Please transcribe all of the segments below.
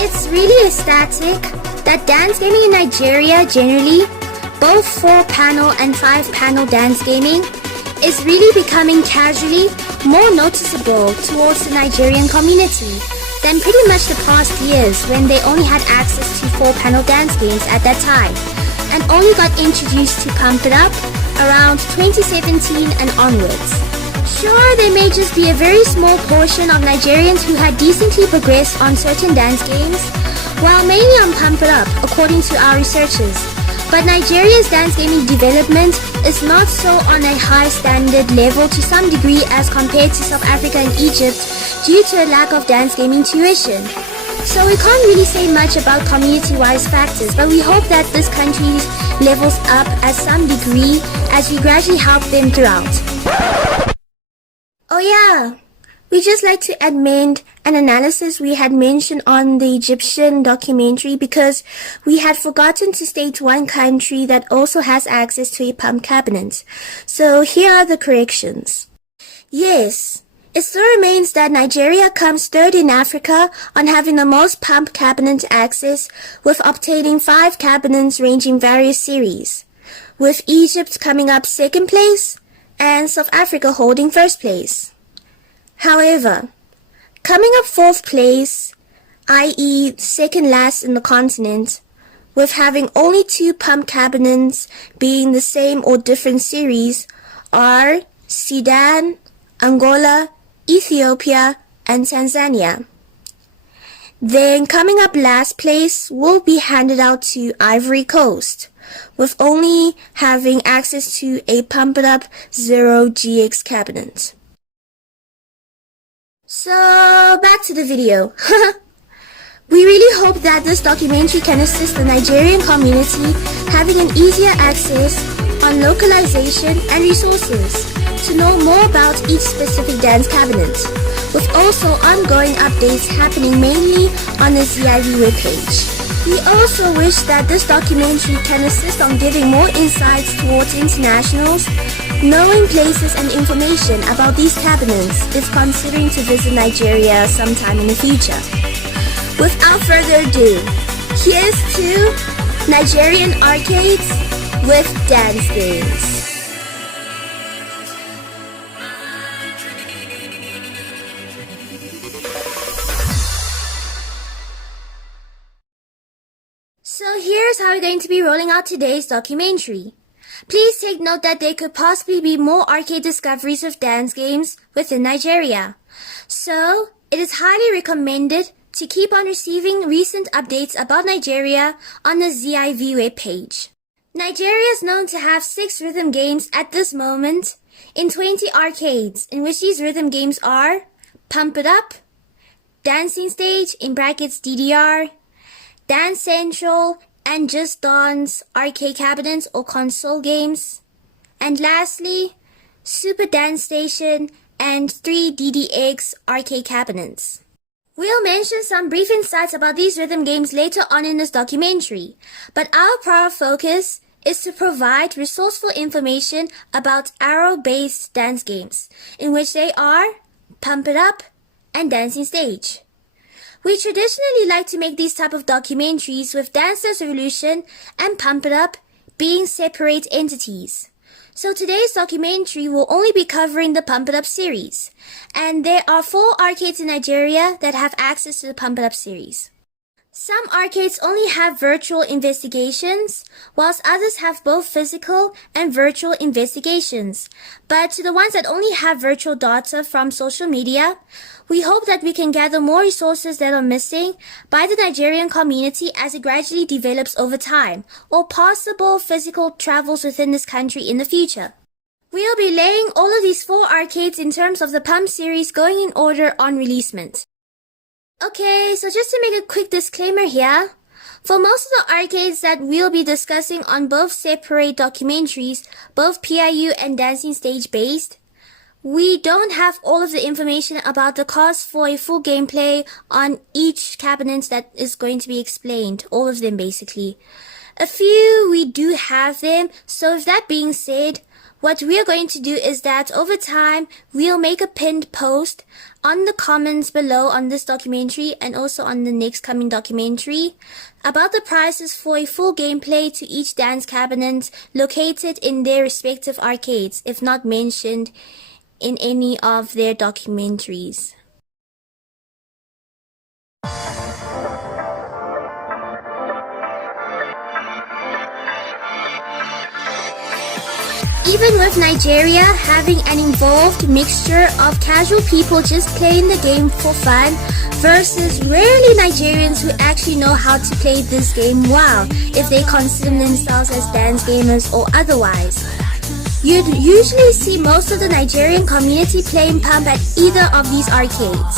It's really ecstatic that dance gaming in Nigeria generally, both 4-panel and 5-panel dance gaming, is really becoming casually more noticeable towards the Nigerian community than pretty much the past years when they only had access to 4-panel dance games at that time and only got introduced to Pump It Up around 2017 and onwards. Sure, there may just be a very small portion of Nigerians who had decently progressed on certain dance games, while mainly on Pump It Up, according to our researchers. But Nigeria's dance gaming development is not so on a high standard level to some degree as compared to South Africa and Egypt due to a lack of dance gaming tuition. So we can't really say much about community-wise factors, but we hope that this country levels up at some degree as we gradually help them throughout. Oh yeah, we just like to amend an analysis we had mentioned on the Egyptian documentary because we had forgotten to state one country that also has access to a pump cabinet. So here are the corrections. Yes, it still remains that Nigeria comes third in Africa on having the most pump cabinet access, with obtaining 5 cabinets ranging various series, with Egypt coming up second place and South Africa holding first place. However, coming up fourth place, i.e. second last in the continent, with having only 2 pump cabinets being the same or different series, are Sudan, Angola, Ethiopia, and Tanzania. Then coming up last place will be handed out to Ivory Coast, with only having access to a Pump It Up 0 GX cabinet. So back to the video. We really hope that this documentary can assist the Nigerian community having an easier access on localization and resources to know more about each specific dance cabinet, with also ongoing updates happening mainly on the ZIV webpage. We also wish that this documentary can assist on giving more insights towards internationals, knowing places and information about these cabinets if considering to visit Nigeria sometime in the future. Without further ado, here's to Nigerian Arcades with dance games. So here's how we're going to be rolling out today's documentary. Please take note that there could possibly be more arcade discoveries of dance games within Nigeria. So, it is highly recommended to keep on receiving recent updates about Nigeria on the ZIV webpage. Nigeria is known to have 6 rhythm games at this moment in 20 arcades, in which these rhythm games are Pump It Up, Dancing Stage in brackets DDR, Dance Central, and Just Dance arcade cabinets or console games, and lastly, Super Dance Station and 3DDX arcade cabinets. We'll mention some brief insights about these rhythm games later on in this documentary, but our prior focus is to provide resourceful information about arrow-based dance games, in which they are Pump It Up and Dancing Stage. We traditionally like to make these type of documentaries with Dance Dance Revolution and Pump It Up being separate entities. So today's documentary will only be covering the Pump It Up series, and there are 4 arcades in Nigeria that have access to the Pump It Up series. Some arcades only have virtual investigations, whilst others have both physical and virtual investigations. But to the ones that only have virtual data from social media, we hope that we can gather more resources that are missing by the Nigerian community as it gradually develops over time, or possible physical travels within this country in the future. We'll be laying all of these 4 arcades in terms of the Pump series going in order on releasement. Okay, so just to make a quick disclaimer here, for most of the arcades that we'll be discussing on both separate documentaries, both PIU and Dancing Stage based, we don't have all of the information about the cost for a full gameplay on each cabinet that is going to be explained, all of them basically. A few we do have them, so with that being said, What we are going to do is that over time, we'll make a pinned post on the comments below on this documentary and also on the next coming documentary about the prices for a full gameplay to each dance cabinet located in their respective arcades, if not mentioned in any of their documentaries. Even with Nigeria having an involved mixture of casual people just playing the game for fun versus rarely Nigerians who actually know how to play this game well, if they consider themselves as dance gamers or otherwise. You'd usually see most of the Nigerian community playing Pump at either of these arcades.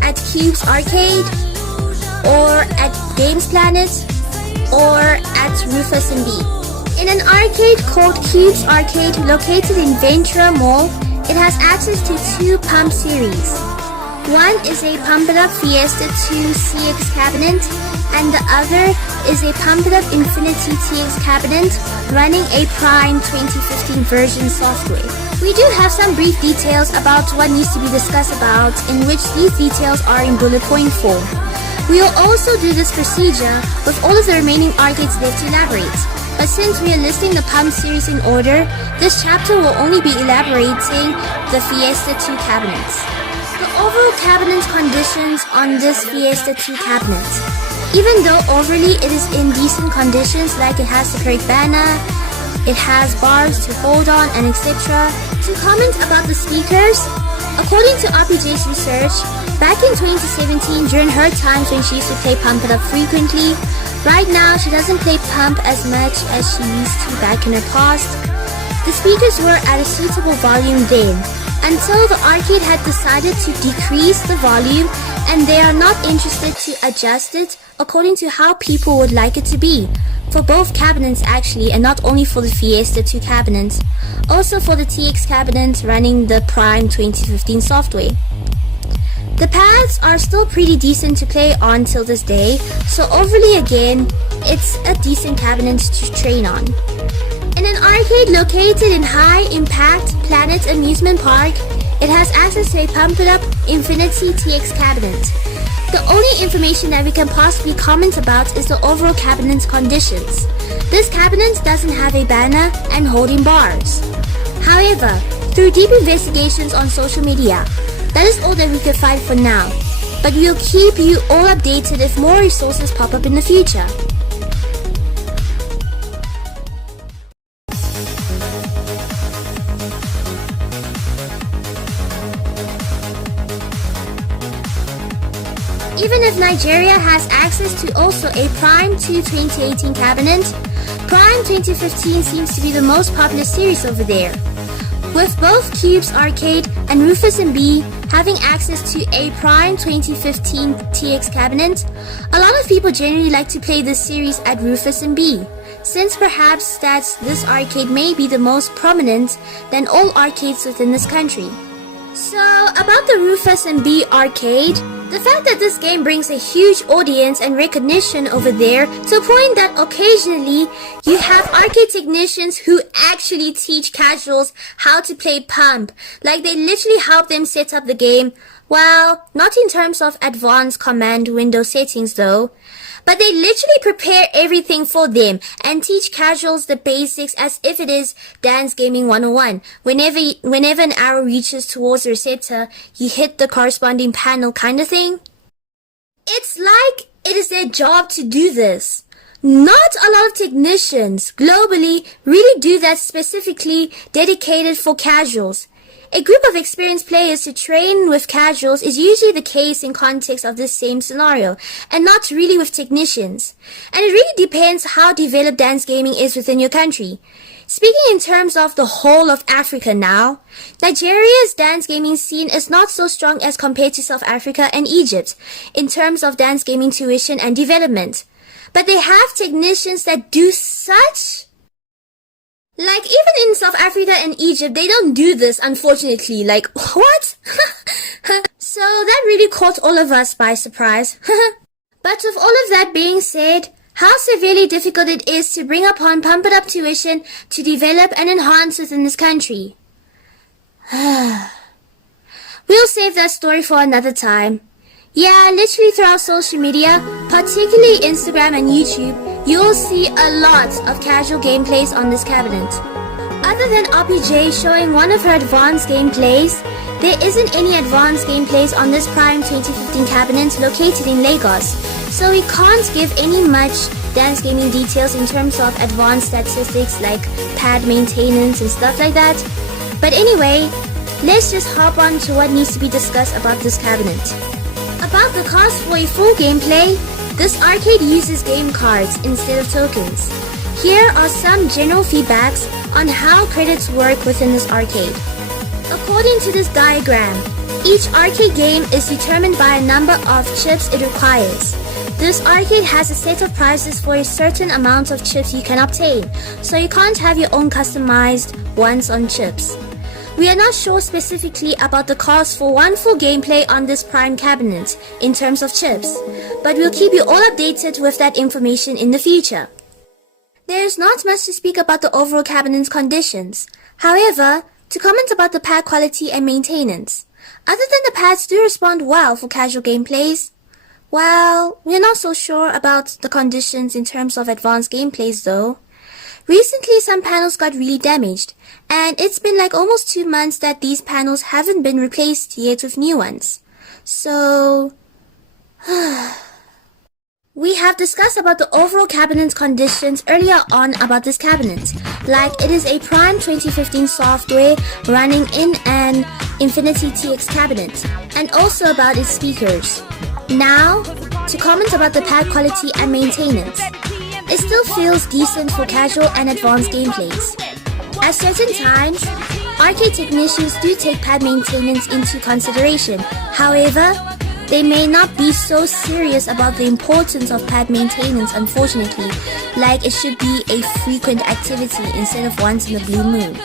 At Cube's Arcade, or at Games Planet, or at Rufus and B. In an arcade called Cube's Arcade located in Ventura Mall, it has access to two Pump series. One is a Pump It Up Fiesta 2 CX cabinet, and the other is a Pump It Up Infinity TX cabinet running a Prime 2015 version software. We do have some brief details about what needs to be discussed about, in which these details are in bullet point form. We will also do this procedure with all of the remaining arcades left to elaborate. But since we are listing the Pump series in order, this chapter will only be elaborating the Fiesta 2 cabinets. The overall cabinet conditions on this Fiesta 2 cabinet. Even though overly it is in decent conditions, like it has the correct banner, it has bars to hold on, and etc. To comment about the speakers, according to RPJ's research, back in 2017 during her times when she used to play Pump It Up frequently, right now she doesn't play Pump as much as she used to back in her past. The speakers were at a suitable volume then, until the arcade had decided to decrease the volume, and they are not interested to adjust it according to how people would like it to be. For both cabinets actually, and not only for the Fiesta 2 cabinet, also for the TX cabinet running the Prime 2015 software. The pads are still pretty decent to play on till this day, so overly again, it's a decent cabinet to train on. In an arcade located in High Impact Planet Amusement Park, it has access to a Pump It Up Infinity TX cabinet. The only information that we can possibly comment about is the overall cabinet's conditions. This cabinet doesn't have a banner and holding bars. However, through deep investigations on social media, that is all that we could find for now, but we'll keep you all updated if more resources pop up in the future. Even if Nigeria has access to also a Prime 2 2018 cabinet, Prime 2015 seems to be the most popular series over there. With both Cube's Arcade and Rufus and B having access to a Prime 2015 TX cabinet, a lot of people generally like to play this series at Rufus and B, since perhaps that this arcade may be the most prominent than all arcades within this country. So, about the Rufus and B arcade, the fact that this game brings a huge audience and recognition over there to a point that occasionally you have arcade technicians who actually teach casuals how to play Pump. Like they literally help them set up the game. Well, not in terms of advanced command window settings though. But they literally prepare everything for them and teach casuals the basics as if it is Dance Gaming 101. Whenever an arrow reaches towards the receptor, you hit the corresponding panel kind of thing. It's like it is their job to do this. Not a lot of technicians globally really do that specifically dedicated for casuals. A group of experienced players to train with casuals is usually the case in context of this same scenario, and not really with technicians. And it really depends how developed dance gaming is within your country. Speaking in terms of the whole of Africa now, Nigeria's dance gaming scene is not so strong as compared to South Africa and Egypt in terms of dance gaming tuition and development. But they have technicians that do such... Like, even in South Africa and Egypt, they don't do this, unfortunately. Like, what? So that really caught all of us by surprise. But with all of that being said, how severely difficult it is to bring upon Pump It Up tuition to develop and enhance within this country. We'll save that story for another time. Yeah, literally throughout social media, particularly Instagram and YouTube, you'll see a lot of casual gameplays on this cabinet. Other than RPJ showing one of her advanced gameplays, there isn't any advanced gameplays on this Prime 2015 cabinet located in Lagos, so we can't give any much dance gaming details in terms of advanced statistics like pad maintenance and stuff like that. But anyway, let's just hop on to what needs to be discussed about this cabinet. About the cost for a full gameplay, this arcade uses game cards instead of tokens. Here are some general feedbacks on how credits work within this arcade. According to this diagram, each arcade game is determined by a number of chips it requires. This arcade has a set of prices for a certain amount of chips you can obtain, so you can't have your own customized ones on chips. We are not sure specifically about the cost for one full gameplay on this Prime cabinet in terms of chips, but we'll keep you all updated with that information in the future. There is not much to speak about the overall cabinet's conditions. However, to comment about the pad quality and maintenance. Other than the pads do respond well for casual gameplays, well, we're not so sure about the conditions in terms of advanced gameplays though. Recently some panels got really damaged, and it's been like almost 2 months that these panels haven't been replaced yet with new ones. So, we have discussed about the overall cabinet's conditions earlier on about this cabinet, like it is a Prime 2015 software running in an Infinity TX cabinet, and also about its speakers. Now, to comment about the pad quality and maintenance. It still feels decent for casual and advanced gameplays. At certain times, arcade technicians do take pad maintenance into consideration. However, they may not be so serious about the importance of pad maintenance, unfortunately, like it should be a frequent activity instead of once in a blue moon.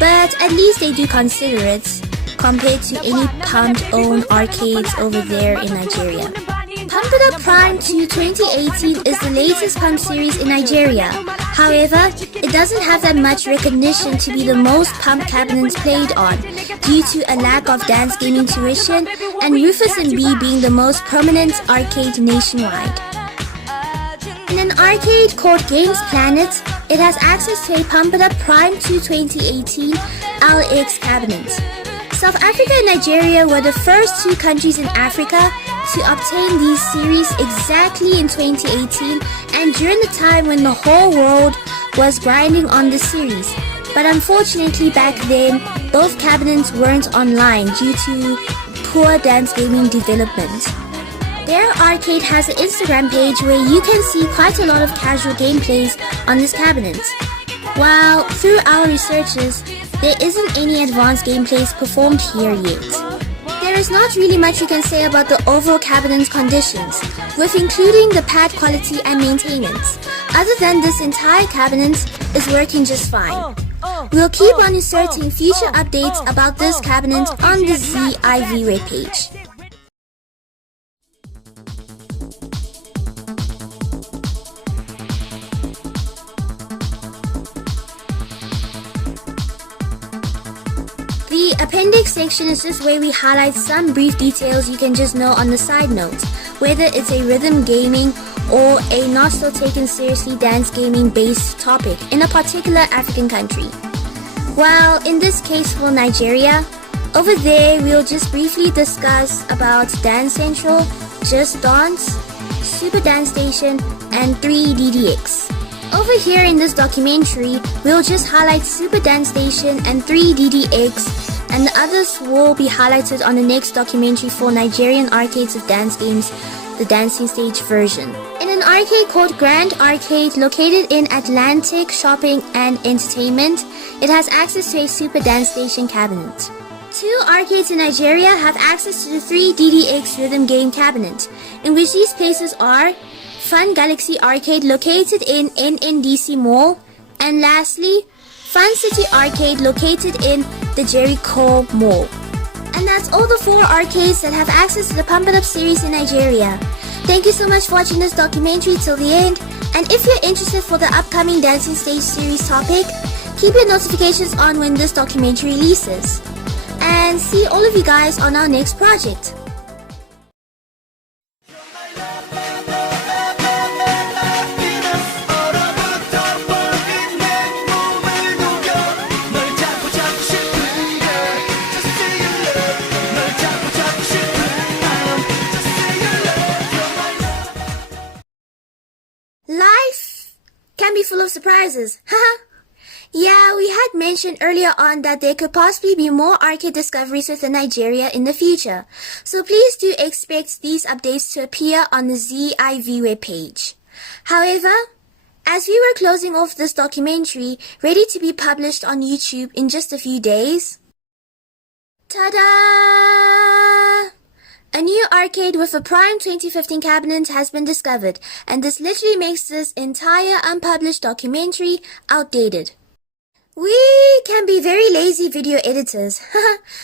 But at least they do consider it, compared to any pumped-owned arcades over there in Nigeria. Pump It Up Prime 2 2018 is the latest pump series in Nigeria. However, it doesn't have that much recognition to be the most pump cabinets played on, due to a lack of dance gaming tuition and Rufus and B being the most prominent arcade nationwide. In an arcade called Games Planet, it has access to a Pump It Up Prime 2 2018 LX cabinet. South Africa and Nigeria were the first 2 countries in Africa to obtain these series exactly in 2018, and during the time when the whole world was grinding on the series. But unfortunately back then, both cabinets weren't online due to poor dance gaming development. Their arcade has an Instagram page where you can see quite a lot of casual gameplays on this cabinet. While through our researches, there isn't any advanced gameplays performed here yet. There is not really much we can say about the overall cabinet's conditions, with including the pad quality and maintenance, other than this entire cabinet is working just fine. We'll keep on inserting future updates about this cabinet on the ZIV webpage. The appendix section is just where we highlight some brief details you can just know on the side notes, whether it's a rhythm gaming or a not so taken seriously dance gaming based topic in a particular African country. Well, in this case for Nigeria, over there we'll just briefly discuss about Dance Central, Just Dance, Super Dance Station, and 3DDX. Over here in this documentary, we'll just highlight Super Dance Station and 3DDX, and the others will be highlighted on the next documentary for Nigerian Arcades of Dance Games, the Dancing Stage version. In an arcade called Grand Arcade located in Atlantic Shopping and Entertainment, it has access to a Super Dance Station cabinet. 2 arcades in Nigeria have access to the 3DDX rhythm game cabinet, in which these places are Fun Galaxy Arcade located in NNDC Mall, and lastly, Fun City Arcade located in the Jericho Mall. And that's all the 4 arcades that have access to the Pump It Up series in Nigeria. Thank you so much for watching this documentary till the end. And if you're interested for the upcoming Dancing Stage series topic, keep your notifications on when this documentary releases. And see all of you guys on our next project. Life can be full of surprises. Haha. Yeah, we had mentioned earlier on that there could possibly be more arcade discoveries within Nigeria in the future. So please do expect these updates to appear on the ZIV webpage. However, as we were closing off this documentary, ready to be published on YouTube in just a few days, ta-da! A new arcade with a prime 2015 cabinet has been discovered, and this literally makes this entire unpublished documentary outdated. We can be very lazy video editors,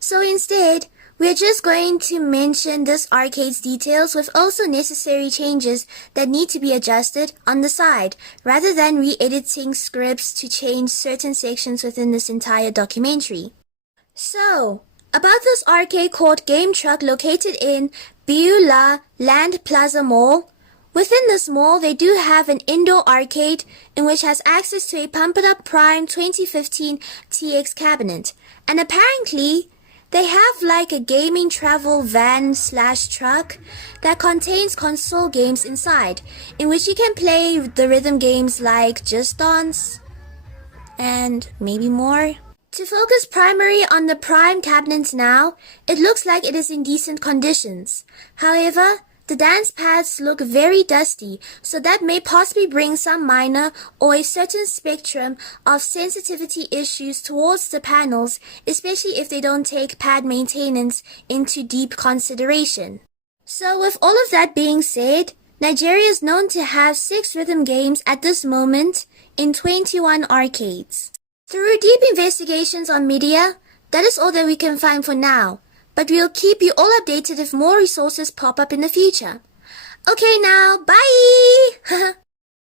so instead, we're just going to mention this arcade's details with also necessary changes that need to be adjusted on the side, rather than re-editing scripts to change certain sections within this entire documentary. So, about this arcade called Game Truck located in Beulah Land Plaza Mall. Within this mall, they do have an indoor arcade in which has access to a pump-it-up Prime 2015 TX cabinet. And apparently, they have like a gaming travel van/truck that contains console games inside, in which you can play the rhythm games like Just Dance and maybe more. To focus primarily on the Prime cabinets now, it looks like it is in decent conditions. However, the dance pads look very dusty, so that may possibly bring some minor or a certain spectrum of sensitivity issues towards the panels, especially if they don't take pad maintenance into deep consideration. So with all of that being said, Nigeria is known to have 6 rhythm games at this moment in 21 arcades. Through deep investigations on media, that is all that we can find for now, but we'll keep you all updated if more resources pop up in the future. Okay now, bye!